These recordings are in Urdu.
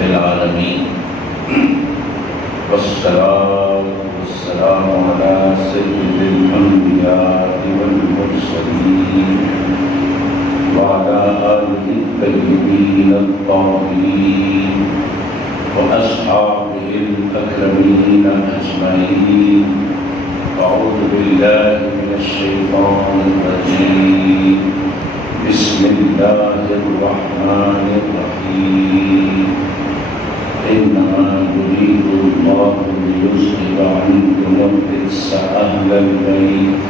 رب العالمين والصلاة والسلام على سيد الأنبياء والمرسلين وعلى آله الطيبين الطاهرين وأصحابه الأكرمين أجمعين. أعوذ بالله من الشيطان الرجيم. بسم الله الرحمن الرحيم. إنما يريد الله ليذهب عنكم الرجس أهل البيت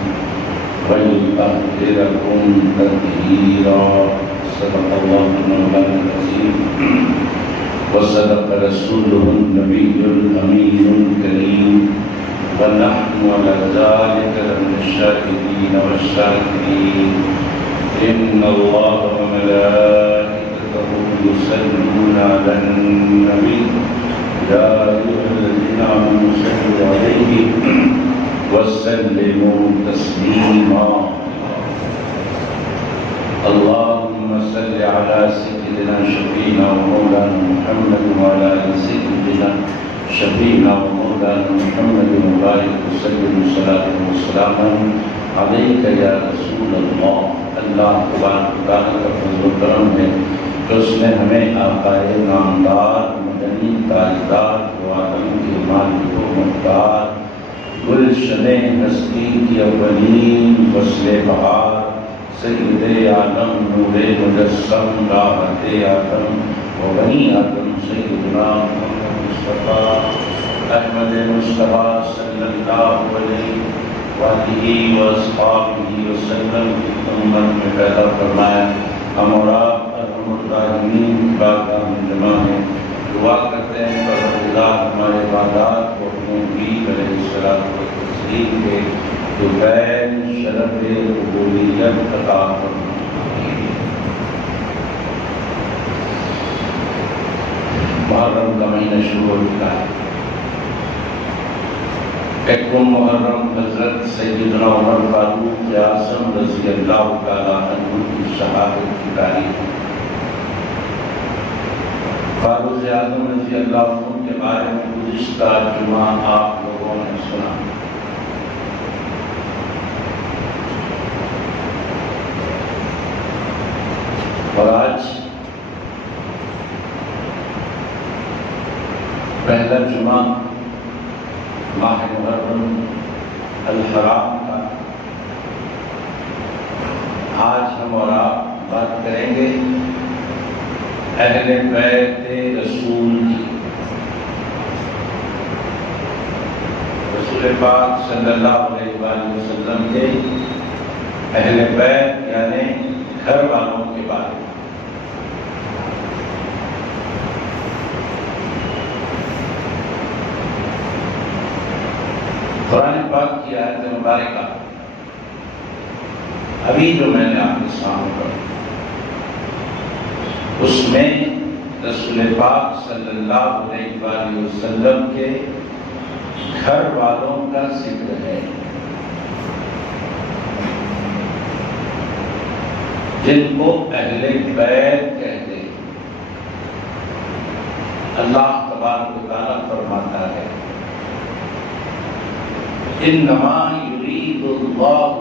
ويطهركم تطهيرا. صدق الله مولانا العظيم وصدق رسوله النبي الأمين الكريم ونحن على ذلك من الشاهدين والشاكرين. إن الله وملائكته يصلون على النبي يا أيها الذين آمنوا صلوا عليه وسلموا تسليما. اللهم صل على سيدنا شفيعنا ومولانا محمد وعلى آل سيدنا شفيعنا ومولانا محمد وبارك وسلم صلاة وسلاما عليك يا رسول الله. اللہ تبارک و تعالیٰ کا فضل و کرم ہے کہ اس نے ہمیں آقائے نامدار مدنی تاجدار و عالم کے مالک و مقدار گلشن ہستی کی اولین فصل بہار سید عالم نور مجسم راحت آدم و بنی آدم سیدنا محمد مصطفیٰ احمد مصطفیٰ صلی اللہ علیہ وآلہ واصحابہ وسلم کی امت میں پیدا فرمایا. ہم اور آپ ارحم الراحمین کی بارگاہ میں جمع ہیں. دعا کرتے ہیں پروردگار ہمارے عبادات کو اپنے نبی علیہ الصلوۃ والتسلیم کے دوپہر شرف قبولیت عطا فرمائے. محرم کا مہینہ شروع ہو چکا ہے. یکم محرم حضرت سیدنا عمر فاروق اعظم رضی اللہ تعالیٰ عنہ کی شہادت کی تاریخ. فاروق اعظم رضی اللہ عنہ کے بارے میں گزشتہ جمعہ آپ لوگوں نے سنا. اور آج پہلا جمعہ ماہ محرم الحرام کا. آج ہم اور آپ بات کریں گے اہل بیت رسول کی. رسول پاک صلی اللہ علیہ وآلہ وسلم کے اہل بیت یعنی گھر والوں کے بارے میں. قرآن پاک کی آیت مبارکہ ابھی جو میں نے آپ کے سامنے پڑھی اس میں رسول پاک صلی اللہ علیہ وآلہ وسلم کے گھر والوں کا ذکر ہے جن کو اہل بیت کہتے ہیں. اللہ تبارک و تعالیٰ فرماتا ہے انما یرید اللہ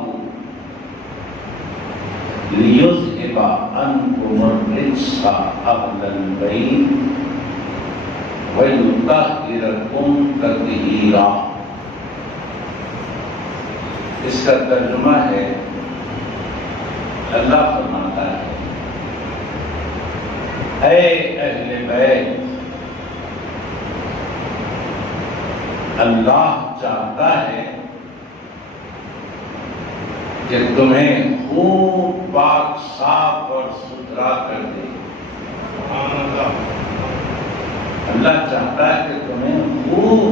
لیذہب عنکم الرجس اہل البیت ویطہرکم تطہیرا. اس کا ترجمہ ہے اللہ فرماتا ہے اے اہل بیت اللہ چاہتا ہے کہ تمہیں خوب پاک صاف اور ستھرا کر دے. اللہ چاہتا ہے کہ تمہیں خوب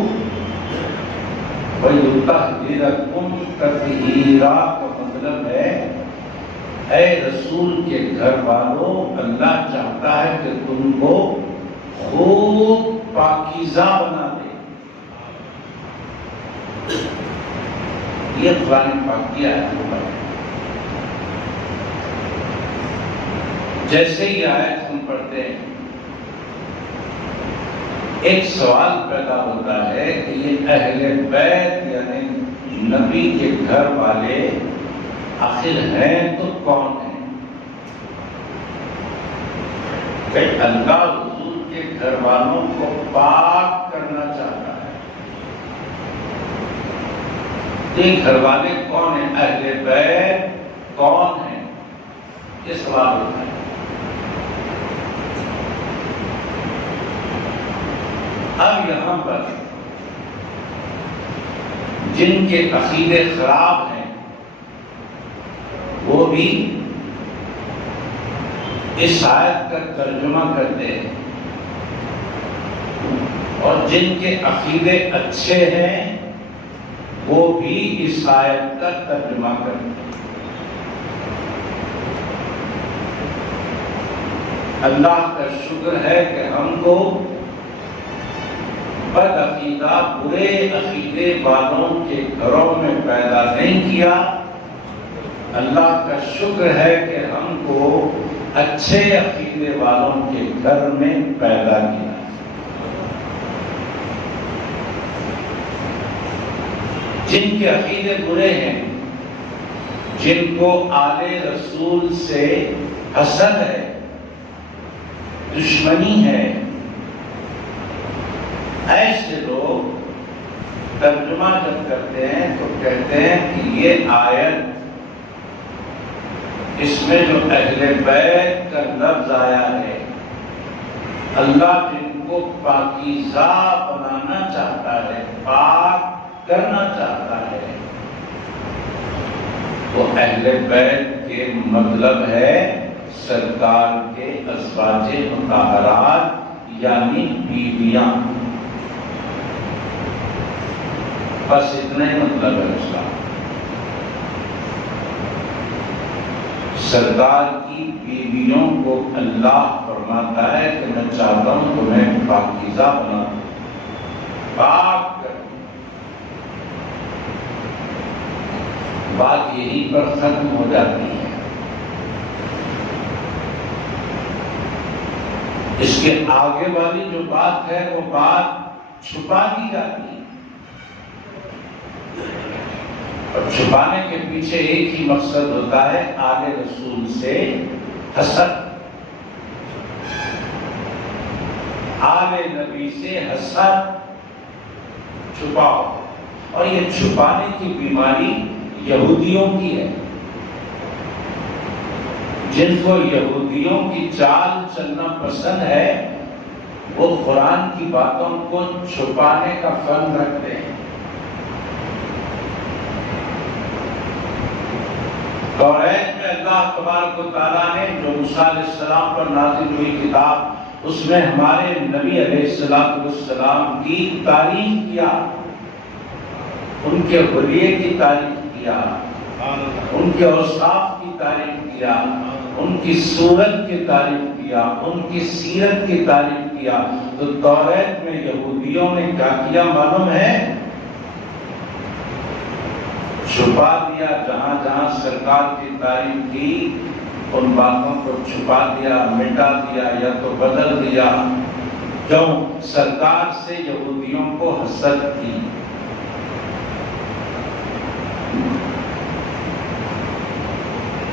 وَيُطَهِّرَكُمْ تَطْهِيرًا کا مطلب ہے اے رسول کے گھر والوں اللہ چاہتا ہے کہ تم کو خوب پاکیزہ بنا دے. یہ قرآن پاک کی آیت ہے. جیسے ہی آیت ہم پڑھتے ہیں ایک سوال پیدا ہوتا ہے کہ یہ اہل بیت یعنی نبی کے گھر والے آخر ہیں تو کون ہیں؟ کہ اللہ حضور کے گھر والوں کو پاک کرنا چاہتا ہے، یہ گھر والے کون ہیں؟ اہل بیت کون ہیں؟ یہ سوال ہوتا ہے۔ اب یہاں پر جن کے عقیدے خراب ہیں وہ بھی اس آیت کا ترجمہ کرتے ہیں، اور جن کے عقیدے اچھے ہیں وہ بھی اس آیت کا ترجمہ کرتے ہیں۔ اللہ کا شکر ہے کہ ہم کو بد عقیدہ برے عقیدے والوں کے گھروں میں پیدا نہیں کیا۔ اللہ کا شکر ہے کہ ہم کو اچھے عقیدے والوں کے گھر میں پیدا کیا۔ جن کے عقیدے برے ہیں، جن کو آل رسول سے حسد ہے، دشمنی ہے، ایسے لوگ ترجمہ جب کرتے ہیں تو کہتے ہیں کہ یہ آیت اس میں جو اہل بیت کا لفظ آیا ہے، اللہ جن کو پاکیزہ بنانا چاہتا ہے، پاک کرنا چاہتا ہے، تو اہل بیت کے مطلب ہے سرکار کے ازواج مطہرات یعنی بیویاں، بس اتنا ہی مطلب ہے اس کا۔ سرکار کی بیویوں کو اللہ فرماتا ہے کہ میں چاہتا ہوں تمہیں پاکیزہ بنا دوں، پاک کر دوں۔ بات یہیں پر ختم ہو جاتی ہے۔ اس کے آگے والی جو بات ہے وہ بات چھپا دی جاتی ہے، اور چھپانے کے پیچھے ایک ہی مقصد ہوتا ہے، آل رسول سے حسد، آل نبی سے حسد چھپاؤ۔ اور یہ چھپانے کی بیماری یہودیوں کی ہے، جن کو یہودیوں کی چال چلنا پسند ہے، وہ قرآن کی باتوں کو چھپانے کا فن رکھتے ہیں۔ توریت میں اللہ تبارک و تعالیٰ نے جو موسیٰ علیہ السلام پر نازل ہوئی کتاب، اس میں ہمارے نبی علیہ السلام کی تعریف کیا، ان کے حلیے کی تعریف کیا، ان کے اوصاف کی تعریف کیا، ان کی صورت کی تعریف کیا، ان کی سیرت کی تعریف کیا۔ تو توریت میں یہودیوں نے کیا کیا معلوم ہے؟ چھپا دیا، جہاں جہاں سرکار کی تعریف کی ان باتوں کو چھپا دیا، مٹا دیا یا تو بدل دیا۔ کیوں؟ سرکار سے یہودیوں کو حسد تھی۔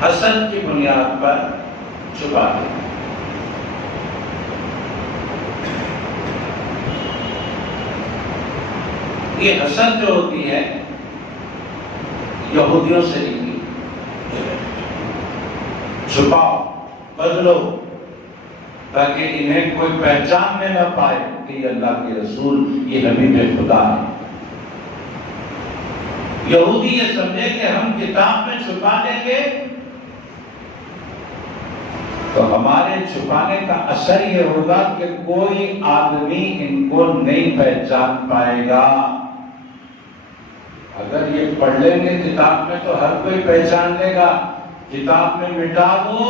حسد کی بنیاد پر چھپا دیا۔ یہ حسد جو ہوتی ہے یہودیوں سے نکلی، چھپاؤ، بدلو، تاکہ انہیں کوئی پہچاننے نہ پائے کہ یہ اللہ کے رسول، یہ حبیب خدا ہے۔ یہودی یہ سمجھے کہ ہم کتاب میں چھپا دیں گے تو ہمارے چھپانے کا اثر یہ ہوگا کہ کوئی آدمی ان کو نہیں پہچان پائے گا۔ اگر یہ پڑھ لیں گے کتاب میں تو ہر کوئی پہچان لے گا، کتاب میں مٹا دو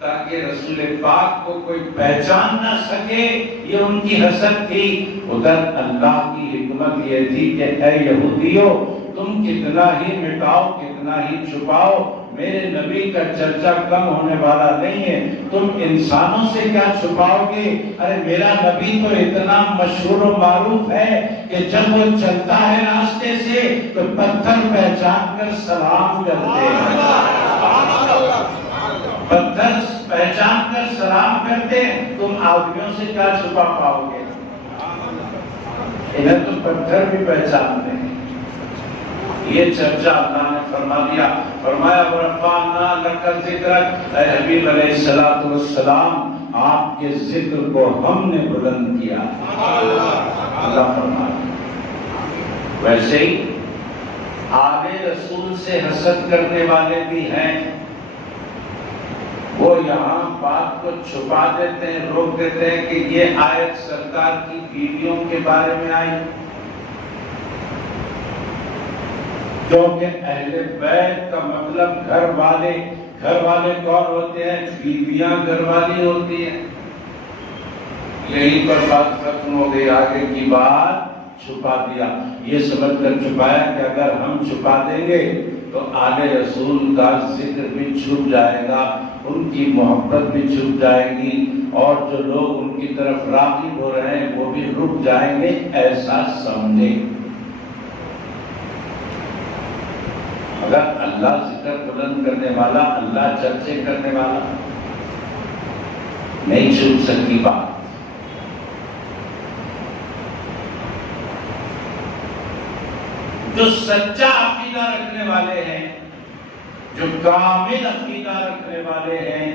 تاکہ رسول پاک کو کوئی پہچان نہ سکے، یہ ان کی حسد تھی۔ ادھر اللہ کی حکمت یہ تھی کہ اے یہودیو، تم کتنا ہی مٹاؤ، کتنا ہی چھپاؤ، میرے نبی کا چرچا کم ہونے والا نہیں ہے. تم انسانوں سے کیا چھپاؤ گے؟ ارے میرا نبی تو اتنا مشہور و معروف ہے کہ جب وہ چلتا ہے راستے سے تو پتھر پہچان کر سلام کرتے ہیں. پتھر پہچان کر سلام کرتے ہیں. تم آدمیوں سے کیا چھپا پاؤ گے؟ انہیں تو پتھر بھی پہچانتے ہیں. یہ چرچا اللہ نے فرما دیا. فرمایا ورفعنا لک ذکرک، اے حبیب علیہ الصلوۃ والسلام آپ کے ذکر کو ہم نے بلند کیا. اللہ فرمایا. ویسے ہی آل رسول سے حسد کرنے والے بھی ہیں. وہ یہاں بات کو چھپا دیتے ہیں، روک دیتے ہیں کہ یہ آیت سرکار کی بیویوں کے بارے میں آئی، کیونکہ اہل بیت کا مطلب گھر والے. گھر والے کون ہوتے ہیں؟ بیویاں گھر والی ہوتی ہیں. یہیں پر بات ختم ہو گئی. آگے کی بات چھپا دیا. یہ سمجھ کر چھپایا کہ اگر ہم چھپا دیں گے تو آل رسول کا ذکر بھی چھپ جائے گا، ان کی محبت بھی چھپ جائے گی، اور جو لوگ ان کی طرف راغب ہو رہے ہیں وہ بھی رک جائیں گے. ایسا سمجھے. اگر اللہ ذکر بلند کرنے والا، اللہ چرچے کرنے والا، نہیں چھپ سکتی بات. جو سچا عقیدہ رکھنے والے ہیں، جو کامل عقیدہ رکھنے والے ہیں،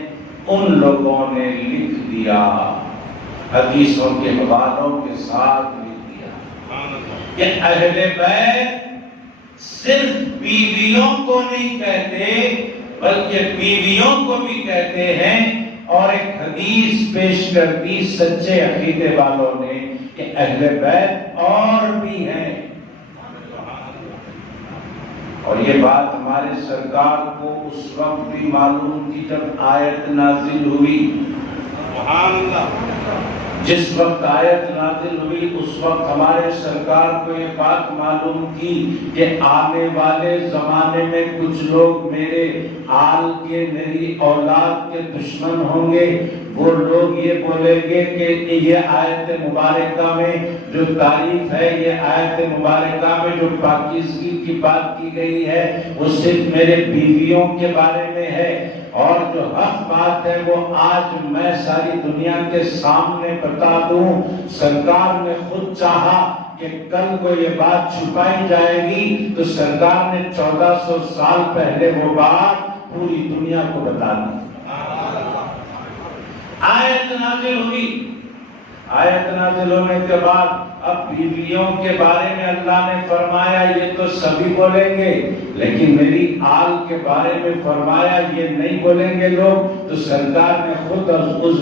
ان لوگوں نے لکھ دیا، حدیثوں کے حوالوں کے ساتھ لکھ دیا کہ اہل بیت صرف بیویوں کو نہیں کہتے بلکہ بیویوں کو بھی کہتے ہیں. اور ایک حدیث پیش کر دی سچے عقیدے والوں نے کہ اہل بیت اور بھی ہیں. اور یہ بات ہمارے سرکار کو اس وقت بھی معلوم تھی جب آیت نازل ہوئی. سبحان اللہ. جس وقت آیت نازل ہوئی اس وقت ہمارے سرکار کو یہ بات معلوم تھی کہ آنے والے زمانے میں کچھ لوگ میرے آل کے، میری اولاد کے دشمن ہوں گے. وہ لوگ یہ بولیں گے کہ یہ آیت مبارکہ میں جو تعریف ہے، یہ آیت مبارکہ میں جو پاکیزگی کی بات کی گئی ہے وہ صرف میرے بیویوں کے بارے میں ہے، اور جو حق بات ہے وہ آج میں ساری دنیا کے سامنے بتا دوں. سرکار نے خود چاہا کہ کل کو یہ بات چھپائی جائے گی تو سرکار نے 1400 سال پہلے وہ بات پوری دنیا کو بتا دی. آیت نازل ہوئی. آیت نازل ہونے کے بعد اب بیویوں کے بارے میں اللہ نے فرمایا یہ تو سبھی بولیں گے، لیکن میری آل کے بارے میں فرمایا یہ نہیں بولیں گے لوگ. تو سرکار نے خود اس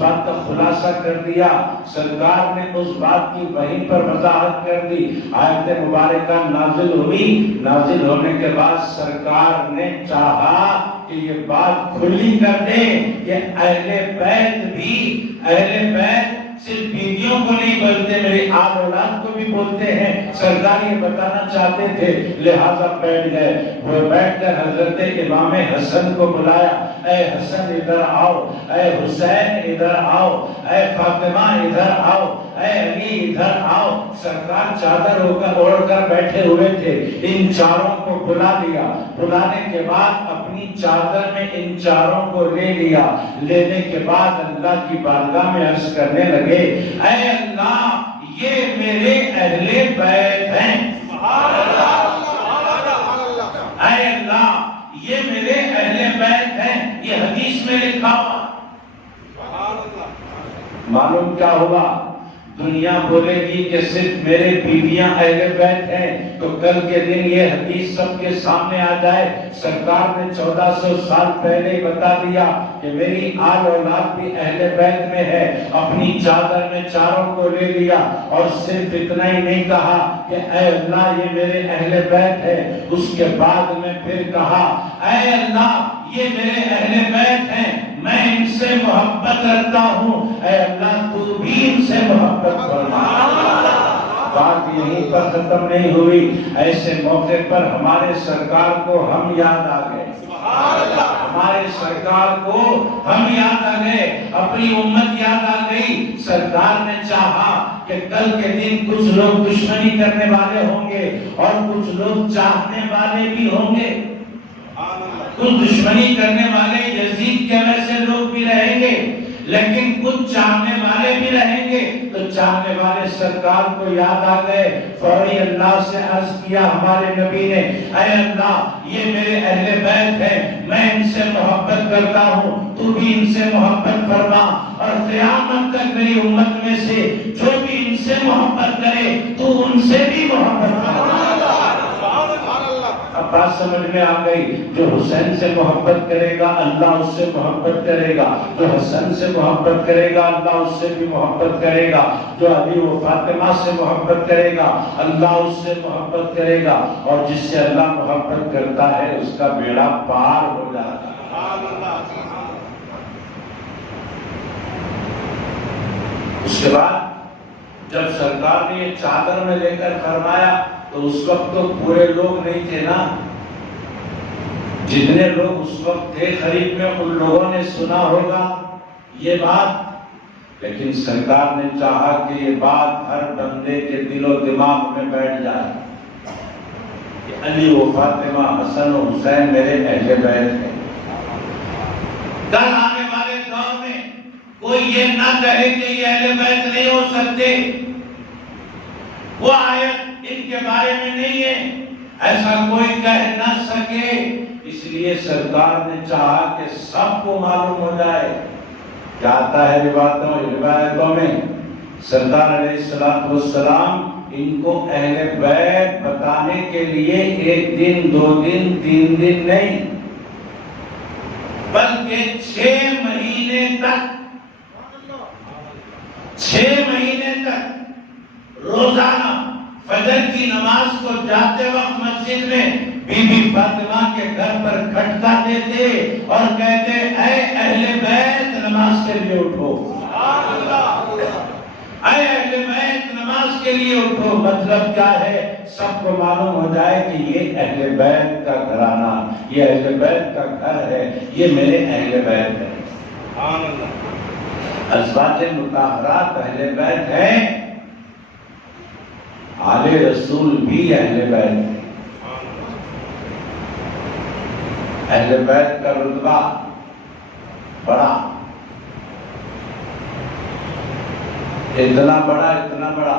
بات کا خلاصہ کر دیا. سرکار نے اس بات کی وہیں پر وضاحت کر دی. آیت مبارکہ نازل ہوئی. نازل ہونے کے بعد سرکار نے چاہا کہ یہ بات کھلی کر دے کہ اہل بیت صرف بیویوں کو نہیں بولتے، میری آل اولاد کو بھی بولتے ہیں. سرکار یہ بتانا چاہتے تھے، لہذا بیٹھ گئے. وہ بیٹھ کر حضرت امام حسن کو بلایا. اے حسن ادھر آؤ، اے حسین ادھر آؤ، اے فاطمہ ادھر آؤ، اے علی ادھر آؤ. سرکار چادر اوڑھ کر بیٹھے ہوئے تھے. ان چاروں کو بلا لیا. بلانے کے بعد اپنی چادر میں ان چاروں کو لے لیا. لینے کے بعد اللہ کی بارگاہ میں عرض کرنے لگے، اے اللہ یہ میرے اہل بیت ہیں. اے اللہ یہ میرے اہل بیت ہیں. یہ حدیث میں لکھا ہوا. معلوم کیا ہوگا؟ دنیا بولے گی کہ صرف میرے بیویاں اہل بیت ہیں تو کل کے دن یہ حدیث سب کے سامنے آ جائے. سرکار نے 1400 سال پہلے ہی بتا دیا کہ میری آل اولاد بھی اہل بیت میں ہے. اپنی چادر میں چاروں کو لے لیا اور صرف اتنا ہی نہیں کہا کہ اے اللہ یہ میرے اہل بیت ہے. اس کے بعد میں پھر کہا، اے اللہ یہ میرے اہل بیت ہیں، میں ان سے محبت رکھتا ہوں. اے اللہ تو بھی ان سے محبت فرما. بات یہیں پر ختم نہیں ہوئی، ایسے موقع پر ہمارے سرکار کو ہم یاد آ گئے، ہمارے سرکار کو ہم یاد آ گئے، اپنی امت یاد آ گئی۔ سرکار نے چاہا کہ کل کے دن کچھ لوگ دشمنی کرنے والے ہوں گے اور کچھ لوگ چاہنے والے بھی ہوں گے، کچھ دشمنی کرنے والے یزید کے ویسے لوگ بھی رہیں گے، لیکن کچھ چاہنے والے بھی رہیں گے۔ تو چاہنے والے سرکار کو یاد آ گئے، فوری اللہ سے عرض کیا ہمارے نبی نے، اے اللہ یہ میرے اہل بیت ہیں، میں ان سے محبت کرتا ہوں، تو بھی ان سے محبت فرما، اور قیامت تک میری امت میں سے جو بھی ان سے محبت کرے تو ان سے بھی محبت فرما۔ اب بات سمجھ میں آ گئی، جو حسین سے محبت کرے گا اللہ اس سے محبت کرے گا، جو حسن سے محبت کرے گا اللہ اس سے بھی محبت کرے گا، جو علی و فاطمہ سے محبت کرے گا اللہ اس سے محبت کرے گا، اور جس سے اللہ محبت کرتا ہے اس کا بیڑا پار ہو جاتا ہے۔ اس کے بعد جب سرکار نے یہ چادر میں لے کر فرمایا تو اس وقت تو پورے لوگ نہیں تھے نا، جتنے لوگ اس وقت تھے قریب میں ان لوگوں نے سنا ہوگا یہ بات، لیکن سرکار نے چاہا کہ یہ بات ہر بندے کے دل و دماغ میں بیٹھ جائے کہ علی و فاطمہ، حسن و حسین میرے اہل بیت ہیں۔ کل آنے والے دور میں کوئی یہ نہ کہے کہ یہ اہل بیت نہیں ہو سکتے، وہ آیت ان کے بارے میں نہیں ہے، ایسا کوئی کہہ نہ سکے، اس لیے سرکار نے چاہا کہ سب کو معلوم ہو جائے۔ کیا آتا ہے روایتوں میں سرکار علیہ السلام ان کو اہل بیت بتانے کے لیے 1 دن 2 دن 3 دن نہیں بلکہ 6 مہینے تک 6 مہینے تک روزانہ فجر کی نماز کو جاتے وقت مسجد میں بی بی فاطمہ کے گھر پر کھٹکا دیتے اور کہتے اے اہل بیت نماز کے لیے اٹھو، اے اہل بیت نماز کے لیے اٹھو۔ مطلب کیا ہے؟ سب کو معلوم ہو جائے کہ یہ اہل بیت کا گھرانہ، یہ اہل بیت کا گھر ہے، یہ میرے اہل بیت ہے۔ ازواج مطہرات اہل بیت ہیں، آل رسول بھی اہل بیت ہیں۔ اہل بیت کا رتبہ بڑا، اتنا بڑا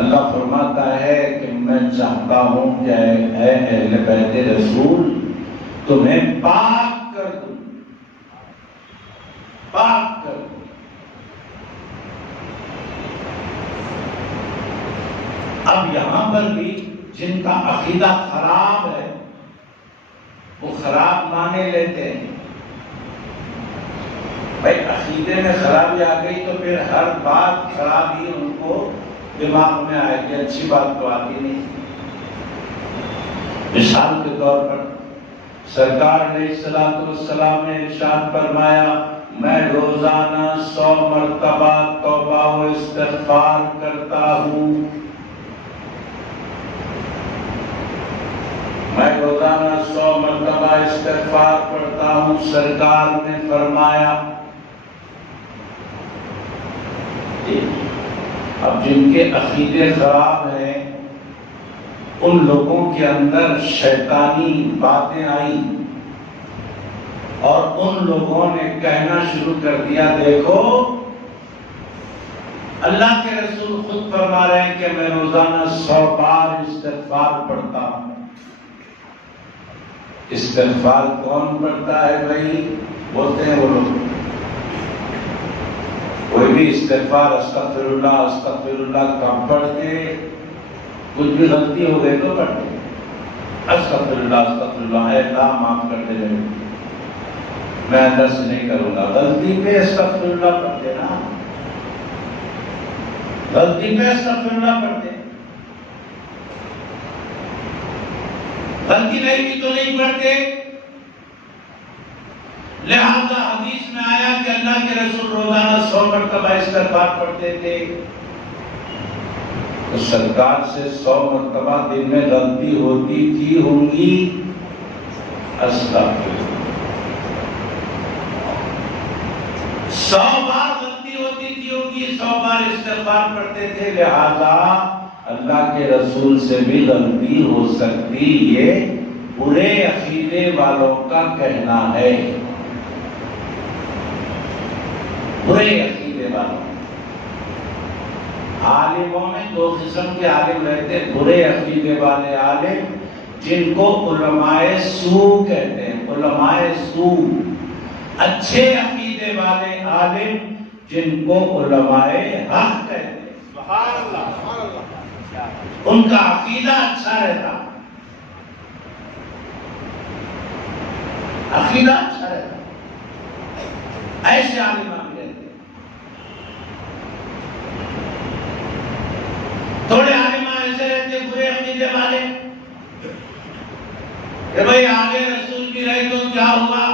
اللہ فرماتا ہے کہ میں چاہتا ہوں کہ اے اہل بیت رسول تمہیں پاک کر دوں، پاک کر دوں۔ اب یہاں پر بھی جن کا عقیدہ خراب ہے وہ خراب مانے لیتے ہیں۔ بھائی عقیدے میں خرابی آ گئی تو پھر ہر بات خرابی ان کو دماغ میں آئے گی، اچھی بات تو آتی نہیں۔ مثال کے طور پر سرکار علیہ السلام نے ارشاد فرمایا میں روزانہ 100 مرتبہ توبہ و استغفار کرتا ہوں، میں روزانہ 100 مرتبہ استغفار پڑھتا ہوں۔ سرکار نے فرمایا اب جن کے عقیدے خراب ہیں ان لوگوں کے اندر شیطانی باتیں آئیں اور ان لوگوں نے کہنا شروع کر دیا دیکھو اللہ کے رسول خود فرما رہے ہیں کہ میں روزانہ 100 بار استغفار پڑھتا ہوں۔ استغفار کون پڑھتا ہے بھائی؟ بولتے ہیں وہ لوگ، کوئی بھی استغفار استغفر اللہ کم پڑھتے، کچھ بھی غلطی ہو گئی تو پڑھتے استغفر اللہ، اے اللہ معاف کر دے، میں اندر سے نہیں کروں گا۔ غلطی پہ استغفر اللہ پڑھتے نا، غلطی پہ استغفر اللہ پڑھتے، غلطی نہیں بھی تو نہیں پڑھتے۔ لہذا حدیث میں آیا کہ اللہ کے رسول روزانہ 100 مرتبہ استغفار پڑھتے تھے۔ تو سرکار سے 100 مرتبہ دن میں غلطی ہوتی تھی ہوں گی؟ استغفر 100 بار غلطی ہوتی تھی ہوں گی، 100 بار استغفار پڑھتے تھے، لہذا اللہ کے رسول سے بھی غلطی ہو سکتی، یہ برے عقیدے والوں کا کہنا ہے، برے عقیدے والوں۔ عالموں میں 2 قسم کے عالم رہتے، برے عقیدے والے عالم جن کو علماء سو کہتے ہیں، علماء سو۔ اچھے عقیدے والے عالم جن کو علماء حق کہتے ہیں، سبحان اللہ، سبحان اللہ، ان کا عقیدہ اچھا رہتا، عقیدہ اچھا رہتا، ایسے عالم بھی رہتے۔ تھوڑے عالم ایسے رہتے برے عقیدے والے کہ بھئی آگے رسول بھی رہے تو کیا ہوا،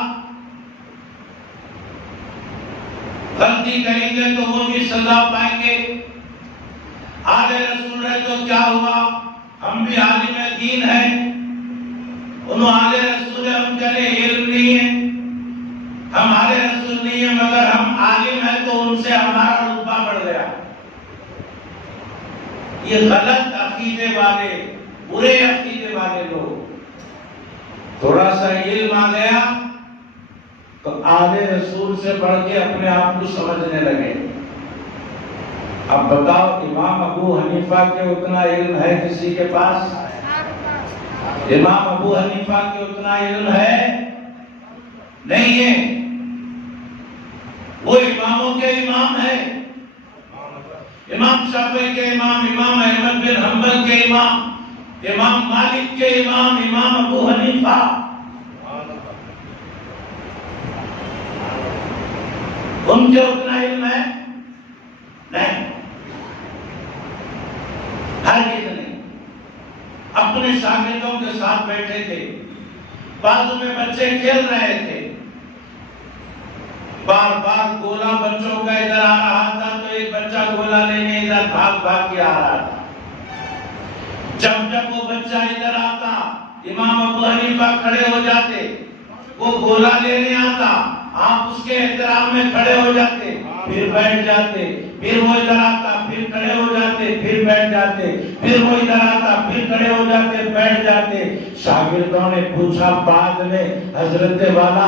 غلطی کریں گے تو وہ بھی سزا پائیں گے، آگے رسول رہے تو کیا ہوا، ہم بھی عالم دین ہیں، انہوں آگے رسول ہم چلے علم نہیں ہے، ہم آگے رسول نہیں ہے مگر ہم عالم ہیں تو ان سے ہمارا رتبہ بڑھ گیا۔ یہ غلط عقیدے والے، برے عقیدے والے لوگ، تھوڑا سا علم آ گیا تو آگے رسول سے بڑھ کے اپنے آپ کو سمجھنے لگے۔ اب بتاؤ امام ابو حنیفہ کے اتنا علم ہے کسی کے پاس؟ امام ابو حنیفہ کے اتنا علم ہے؟ نہیں ہے، وہ اماموں کے امام ہے، امام شافعی کے امام، امام احمد بن حنبل کے امام، امام مالک کے امام، امام ابو حنیفہ۔ ان کے اتنا علم ہے؟ نہیں، ہرگز نہیں۔ اپنے شاگردوں کے ساتھ بیٹھے تھے، بازو میں بچے کھیل رہے تھے، بار بار گولا بچوں کا ادھر آ رہا تھا تو ایک بچہ گولا لینے ادھر بھاگ بھاگ کے آ رہا تھا۔ جب وہ بچہ ادھر آتا امام ابو حنیفہ کھڑے ہو جاتے، وہ گولا لینے آتا، آپ اس کے احترام میں کھڑے ہو جاتے، پھر بیٹھ جاتے، پھر وہ ادھر آتا، پھر کھڑے ہو جاتے، پھر بیٹھ جاتے، پھر وہ ادھر آتا، پھر کھڑے ہو جاتے، بیٹھ جاتے۔ شاگردوں نے پوچھا بعد میں، حضرت والا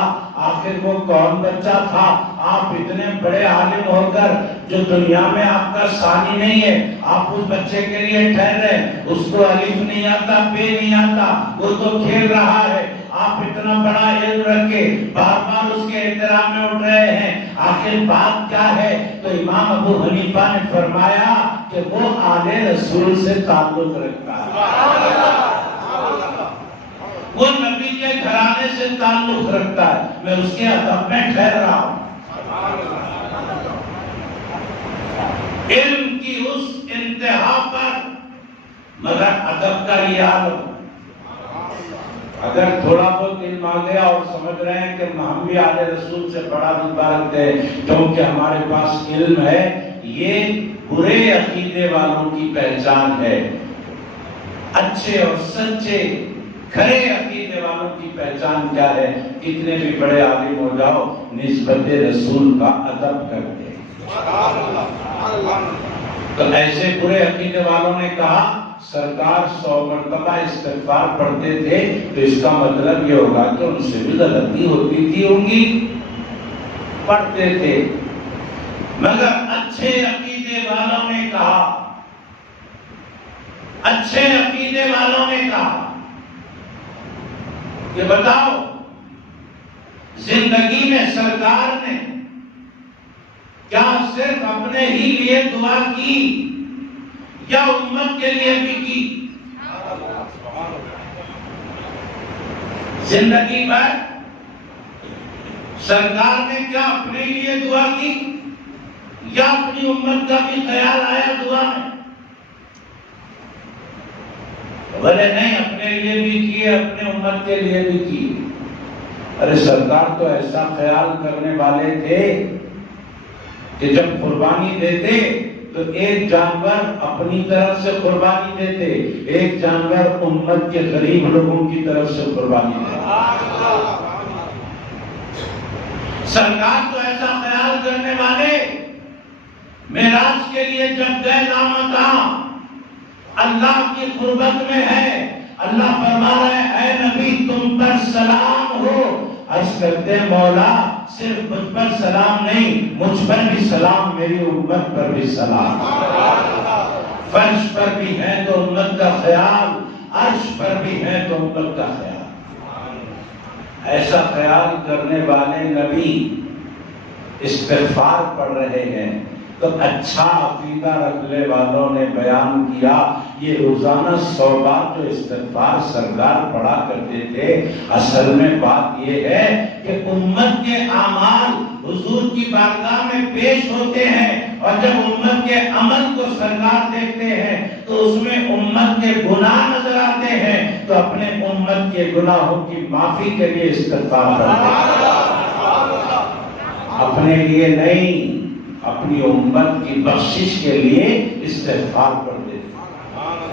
آخر وہ کون بچہ تھا، آپ اتنے بڑے عالم ہو کر جو دنیا میں آپ کا ثانی نہیں ہے، آپ اس بچے کے لیے ٹھہرے، اس کو الف نہیں آتا، بے نہیں آتا، وہ تو کھیل رہا ہے، آپ اتنا بڑا علم رکھ کے بار بار اس کے احترام میں اٹھ رہے ہیں، آخر بات کیا ہے؟ تو امام ابو حنیفہ نے فرمایا کہ وہ آل رسول سے تعلق رکھتا ہے، وہ نبی کے گھرانے سے تعلق رکھتا ہے، میں اس کے ادب میں ٹھہر رہا ہوں۔ علم کی اس انتہا پر مگر ادب کا یہ عالم، اگر تھوڑا بہت علم آ گیا اور سمجھ رہے ہیں کہ ہم بھی آل رسول سے بڑا رتبہ رکھتے ہیں کیونکہ ہمارے پاس علم ہے، یہ برے عقیدے والوں کی پہچان ہے۔ اچھے اور سچے کھرے عقیدے والوں کی پہچان کیا ہے؟ کتنے بھی بڑے عالم ہو جاؤ، نسبت رسول کا ادب کرتے ہیں۔ تو ایسے برے عقیدے والوں نے کہا سرکار 100 مرتبہ استغفار پڑھتے تھے تو اس کا مطلب یہ ہوگا کہ ان سے بھی غلطی ہوتی تھی ہوں گی، پڑھتے تھے۔ مگر اچھے عقیدے والوں نے کہا، اچھے عقیدے والوں نے کہا کہ بتاؤ زندگی میں سرکار نے کیا صرف اپنے ہی لیے دعا کی یا امت کے لیے بھی کی؟ زندگی بھر سرکار نے کیا اپنے لیے دعا کی یا اپنی امت کا بھی خیال آیا دعا میں؟ بھلے نہیں، اپنے لیے بھی کیے، اپنے امت کے لیے بھی کی۔ ارے سرکار تو ایسا خیال کرنے والے تھے کہ جب قربانی دیتے تو ایک جانور اپنی طرف سے قربانی دیتے، ایک جانور امت کے غریب لوگوں کی طرف سے قربانی دیتے۔ سرکار تو ایسا خیال کرنے والے معراج کے لیے جب گئے نامکاں، اللہ کی قربت میں ہے، اللہ فرما رہے ہیں اے نبی تم پر سلام ہو۔ عرض کرتے مولا صرف مجھ پر سلام نہیں، مجھ پر بھی سلام، میری امت پر بھی سلام۔ فرش پر بھی ہے تو امت کا خیال، عرش پر بھی ہے تو امت کا خیال۔ ایسا خیال کرنے والے نبی استغفار پڑھ رہے ہیں تو اچھا عقیدہ رکھنے والوں نے بیان کیا یہ روزانہ 100 بار جو استغفار سرکار پڑھا کرتے تھے، اصل میں بات یہ ہے کہ امت کے اعمال حضور کی بارگاہ میں پیش ہوتے ہیں، اور جب امت کے عمل کو سرکار دیکھتے ہیں تو اس میں امت کے گناہ نظر آتے ہیں، تو اپنے امت کے گناہوں کی معافی کے لیے استغفار کرتے ہیں، اپنے لیے نہیں، اپنی امت کی بخشش کے لیے استغفار کرتے تھے۔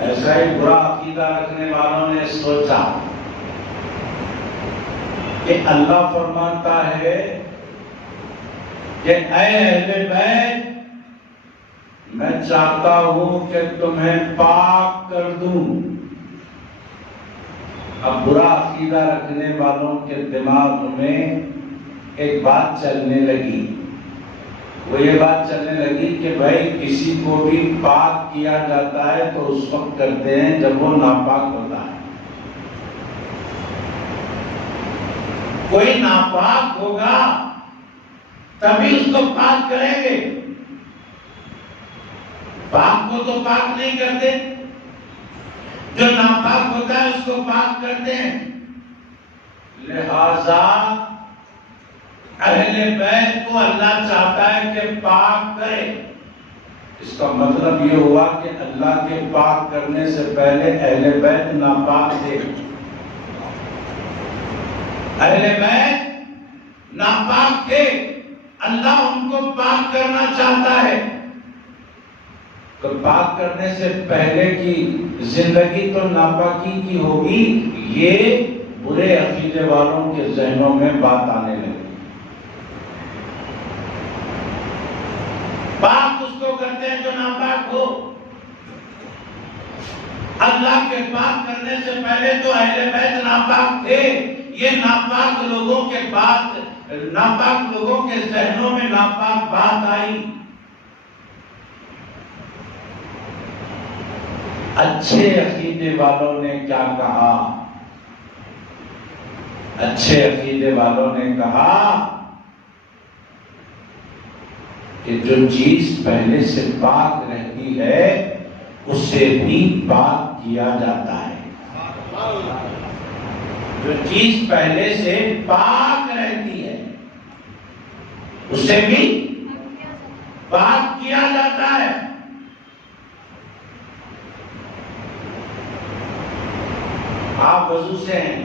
ایسا ہی برا عقیدہ رکھنے والوں نے سوچا کہ اللہ فرماتا ہے کہ اے اہل بیت میں چاہتا ہوں کہ تمہیں پاک کر دوں۔ اب برا عقیدہ رکھنے والوں کے دماغ میں ایک بات چلنے لگی، وہ یہ بات چلنے لگی کہ بھائی کسی کو بھی پاک کیا جاتا ہے تو اس وقت کرتے ہیں جب وہ ناپاک ہوتا ہے۔ کوئی ناپاک ہوگا تبھی اس کو پاک کریں گے، پاک کو تو پاک نہیں کرتے، جو ناپاک ہوتا ہے اس کو پاک کرتے ہیں۔ لہذا اہل بیت کو اللہ چاہتا ہے کہ پاک کرے۔ اس کا مطلب یہ ہوا کہ اللہ کے پاک کرنے سے پہلے اہل بیت ناپاک تھے۔ اہل بیت ناپاک تھے، اللہ ان کو پاک کرنا چاہتا ہے۔ تو پاک کرنے سے پہلے کی زندگی تو ناپاکی کی ہوگی، یہ برے عقیدے والوں کے ذہنوں میں بات آنے لگی۔ پاک اس کو کرتے ہیں جو ناپاک ہو۔ اللہ کے پاک کرنے سے پہلے تو اہل بیت ناپاک تھے، یہ ناپاک لوگوں کے بعد ناپاک لوگوں کے ذہنوں میں ناپاک بات آئی۔ اچھے عقیدے والوں نے کیا کہا؟ اچھے عقیدے والوں نے کہا کہ جو چیز پہلے سے پاک رہتی ہے اسے بھی پاک کیا جاتا ہے۔ جو چیز پہلے سے پاک رہتی ہے اسے بھی پاک کیا جاتا ہے۔ آپ وضو سے ہیں،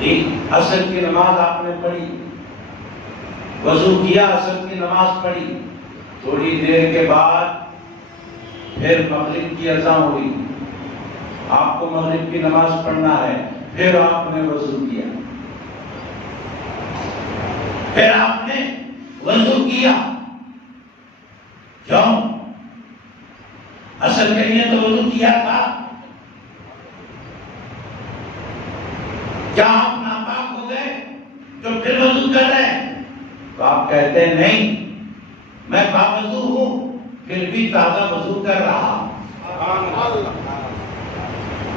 ایک عصر کی نماز آپ نے پڑھی، وضو کیا، عصر کی نماز پڑھی، تھوڑی دیر کے بعد پھر مغرب کی اذان ہوئی، آپ کو مغرب کی نماز پڑھنا ہے، پھر آپ نے وضو کیا، پھر آپ نے وضو کیا، کیوں؟ عصر کے لیے تو وضو کیا تھا، کیا آپ ناپاک ہو گئے جو پھر وضو کر رہے ہیں؟ تو آپ کہتے ہیں نہیں، میں باوضو ہوں پھر بھی تازہ وضو کر رہا ہوں،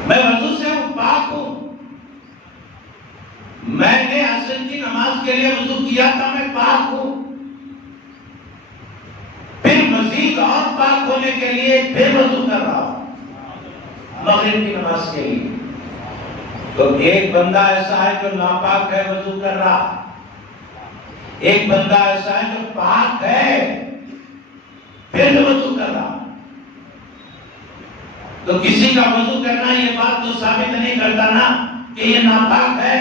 میں وضو سے ہوں، پاک ہوں، میں نے عصر کی نماز کے لیے وضو کیا تھا، میں پاک ہوں، پھر مزید اور پاک ہونے کے لیے پھر وضو کر رہا ہوں مغرب کی نماز کے لیے۔ تو ایک بندہ ایسا ہے جو ناپاک ہے وضو کر رہا، ایک بندہ ایسا ہے جو پاک ہے پھر وضو کر رہا۔ تو کسی کا وضو کرنا یہ بات تو ثابت نہیں کرتا نا کہ یہ ناپاک ہے،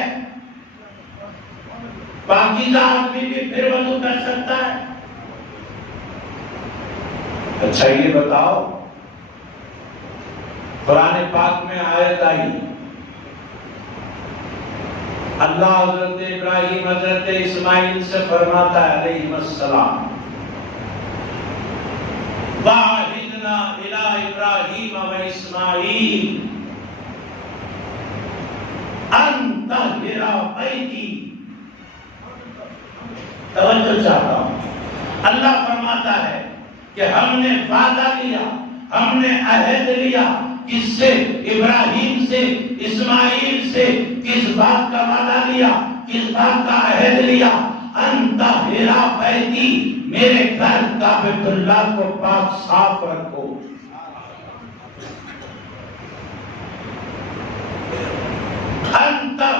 پاکیزہ آدمی بھی پھر وضو کر سکتا ہے۔ اچھا یہ بتاؤ، قرآن پاک میں آیت آئی، اللہ حضرت ابراہیم حضرت اسماعیل سے فرماتا ہے علیہ السلام، وَعَهِدْنَا إِلَىٰ إِبْرَاهِيمَ وَإِسْمَاعِيلَ أَن طَهِّرَ بَيْتِي۔ توجہ چاہتا ہوں، اللہ فرماتا ہے کہ ہم نے وعدہ لیا، ہم نے عہد لیا، کس سے؟ ابراہیم سے، اسماعیل سے۔ کس بات کا وعدہ لیا، کس بات کا عہد لیا؟ ان طہر بیتی، میرے گھر کعبۃ اللہ کو پاک صاف رکھو۔ ان طہر،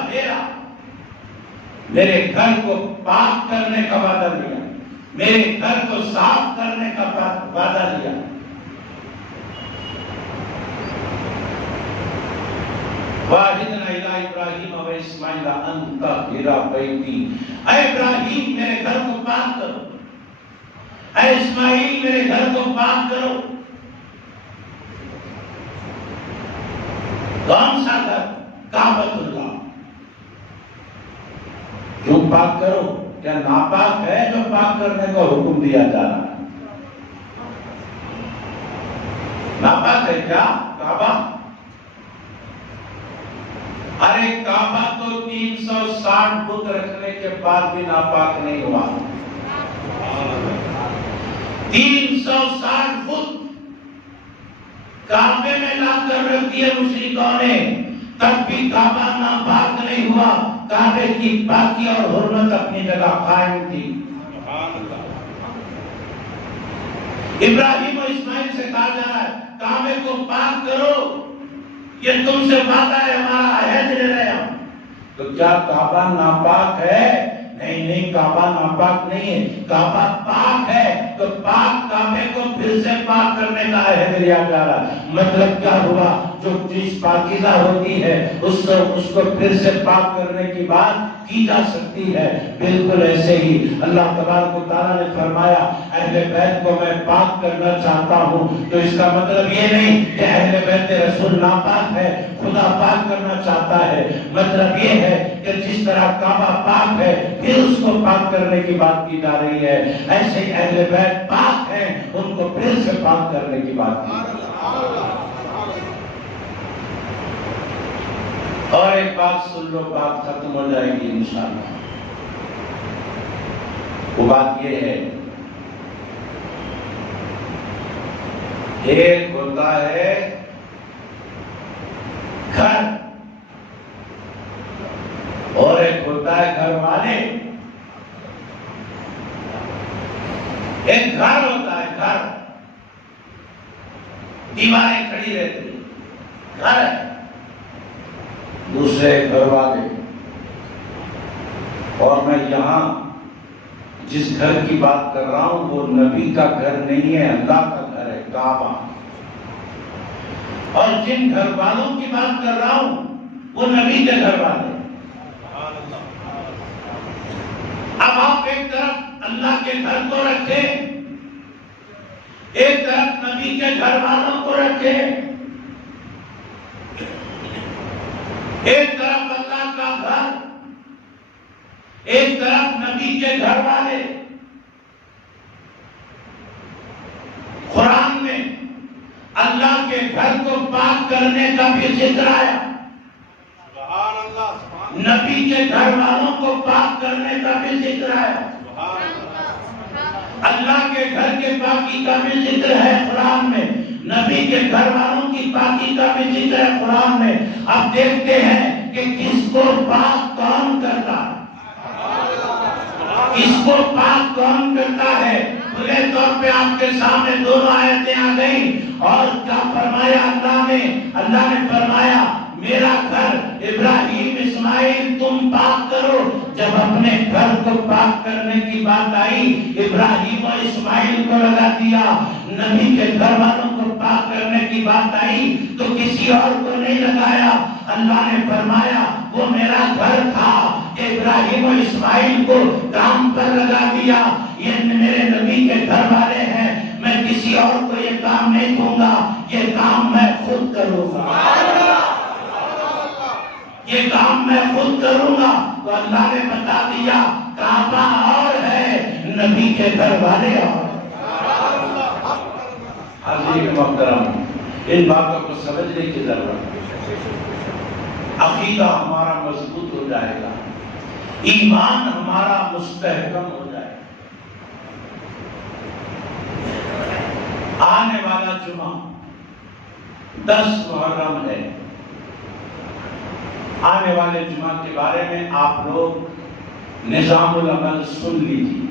میرے گھر کو پاک کرنے کا وعدہ لیا، میرے گھر کو صاف کرنے کا وعدہ لیا۔ وَعَهِدْنَا إِلَىٰ إِبْرَاهِيمَ وَإِسْمَاعِيلَ أَن طَهِّرَ بَيْتِي، اے ابراہیم میرے گھر کو پاک کرو، اے اسماعیل میرے گھر کو پاک کرو۔ کون سا گھر؟ کعبۃ اللہ۔ کیوں پاک کرو؟ کیا ناپاک ہے جو پاک کرنے کا حکم دیا جا رہا ہے؟ ناپاک ہے کیا کعبہ؟ ارے کعبہ تو 360 بت رکھنے کے بعد بھی ناپاک نہیں ہوا۔ 360 بت کعبے میں لا کر رکھ دیے مشرکوں نے، تب بھی کعبہ ناپاک نہیں ہوا۔ کعبے کی پاکی اور حرمت اپنی جگہ قائم تھی۔ ابراہیم اور اسماعیل سے کہا جا رہا ہے کعبے کو پاک کرو، یہ تم سے وعدہ ہے، ہمارا عہد لے رہے ہم۔ تو کیا کعبہ ناپاک ہے؟ نہیں نہیں، کعبہ ناپاک نہیں ہے، کعبہ پاک ہے۔ تو پاک کعبے کو پھر سے پاک کرنے کا عہد لیا جا رہا ہے۔ مطلب کیا ہوا؟ جو چیز پاکیزہ ہوتی ہے اس کو پھر سے پاک کرنے کی بات کی جا سکتی ہے۔ بالکل ایسے ہی اللہ تبارک و تعالیٰ نے فرمایا اہل بیت کو میں پاک کرنا چاہتا ہوں، تو اس کا مطلب یہ نہیں کہ اہل بیت رسول ناپاک ہے، خدا پاک کرنا چاہتا ہے۔ مطلب یہ ہے کہ جس طرح کعبہ پاک ہے پھر اس کو پاک کرنے کی بات کی جا رہی ہے، ایسے ہی اہل بیت پاک ہیں، ان کو پھر سے پاک کرنے کی بات کی جا رہی ہے۔ اور ایک بات سن لو، بات ختم ہو جائے گی انشاءاللہ۔ وہ بات یہ ہے، ایک ہوتا ہے گھر اور ایک ہوتا ہے گھر والے۔ ایک گھر ہوتا ہے، گھر، دیواریں کھڑی رہتی، گھر ہے۔ دوسرے گھر والے۔ اور میں یہاں جس گھر کی بات کر رہا ہوں وہ نبی کا گھر نہیں ہے، اللہ کا گھر ہے، کعبہ۔ اور جن گھر والوں کی بات کر رہا ہوں وہ نبی کے گھر والے۔ اب آپ ایک طرف اللہ کے گھر کو رکھیں، ایک طرف نبی کے گھر والوں کو رکھیں۔ ایک طرف اللہ کا گھر، ایک طرف نبی کے گھر والے۔ قرآن میں اللہ کے گھر کو پاک کرنے کا بھی ذکر آیا، نبی کے گھر والوں کو پاک کرنے کا بھی ذکر آیا۔ اللہ کے گھر کے پاکی کا بھی ذکر ہے قرآن میں، نبی کے گھر والوں کی پاکی کا بھی ذکر ہے قرآن میں۔ اب دیکھتے ہیں کہ کس کو پاک کون کرتا ہے، کس کو پاک کون کرتا ہے۔ کھلے طور پہ آپ کے سامنے دونوں آیتیں آ گئیں، اور کیا فرمایا اللہ نے فرمایا میرا گھر ابراہیم اسماعیل تم پاک کرو۔ جب اپنے گھر کو پاک کرنے کی بات آئی ابراہیم اور اسماعیل کو لگا دیا، نبی کے گھر والوں کو پاک کرنے کی بات آئی تو کسی اور کو نہیں لگایا۔ اللہ نے فرمایا وہ میرا گھر تھا، ابراہیم اور اسماعیل کو کام پر لگا دیا، یہ میرے نبی کے گھر والے ہیں، میں کسی اور کو یہ کام نہیں دوں گا، یہ کام میں خود کروں گا، یہ کام میں خود کروں گا۔ تو اللہ نے بتا دیا کعبہ اور ہے، نبی کے گھر والے اور۔ حاضرین محترم، ان باتوں کو سمجھنے کی ضرورت ہے۔ عقیدہ ہمارا مضبوط ہو جائے گا، ایمان ہمارا مستحکم ہو جائے گا۔ آنے والا جمعہ 10 محرم ہے۔ آنے والے جمعہ کے بارے میں آپ لوگ نظام العمل سن لیجیے۔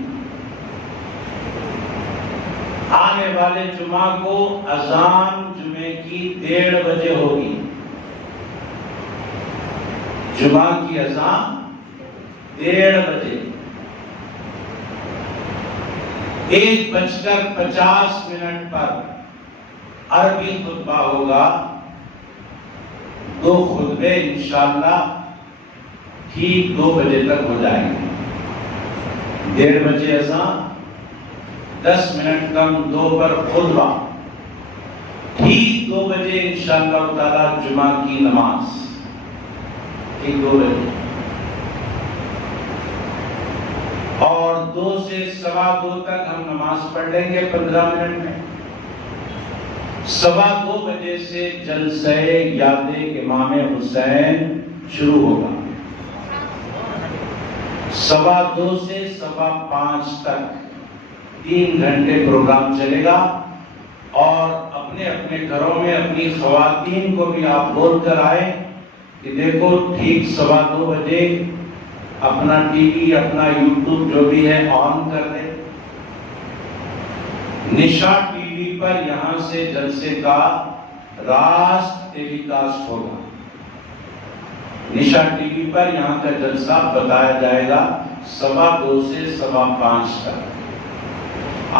آنے والے جمعہ کو اذان جمعے کی 1:30 بجے ہوگی۔ جمعہ کی اذان 1:30 بجے، 1:50 پر عربی خطبہ ہوگا۔ 2 خطبے انشاءاللہ ٹھیک 2 بجے تک ہو جائیں گے۔ 1:30 بجے اذان، 10 منٹ کم 2 پر خطبہ، ٹھیک 2 بجے انشاءاللہ تعالی جمعہ کی نماز، ٹھیک 2 بجے، اور 2 سے 2:15 تک ہم نماز پڑھ لیں گے 15 منٹ میں۔ 2:15 بجے سے جلسہ یاد امام حسین شروع ہوگا۔ 2:15 سے 5:15 تک 3 گھنٹے پروگرام چلے گا، اور اپنے اپنے گھروں میں اپنی خواتین کو بھی آپ بول کر آئے کہ دیکھو ٹھیک 2:15 بجے اپنا ٹی وی، اپنا یوٹیوب جو بھی ہے آن کر دیں۔ نشا ٹی وی پر یہاں سے جلسے کا راست ٹیلی کاسٹ ہوگا۔ نشا ٹی وی پر یہاں کا جلسہ بتایا جائے گا 2:15 سے 5:15 تک۔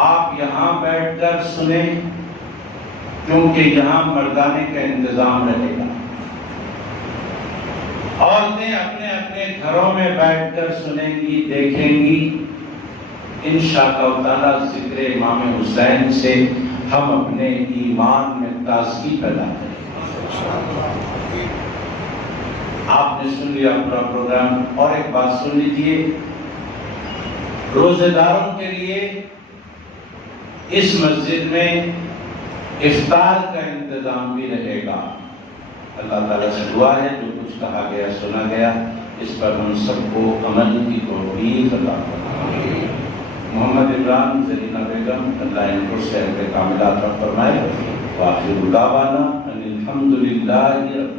آپ یہاں بیٹھ کر سنیں، کیونکہ یہاں مردانے کا انتظام رہے گا۔ عورتیں اپنے اپنے گھروں میں بیٹھ کر سنیں گی، دیکھیں گی۔ انشاءاللہ تعالی ذکر امام حسین سے ہم اپنے ایمان میں تازگی پیدا کریں۔ آپ نے سن لیا پورا پروگرام، اور ایک بات سن لیجیے، روزے داروں کے لیے اس مسجد میں افطار کا انتظام بھی رہے گا۔ اللہ تعالیٰ سے دعا ہے جو کچھ کہا گیا سنا گیا اس پر ہم سب کو عمل کی توفیق عطا فرمائے۔ محمد عمران، زرینہ بیگم، اللہ ان کو صحت کاملہ عطا فرمائے۔ وآخر دعوانا ان الحمد للہ رب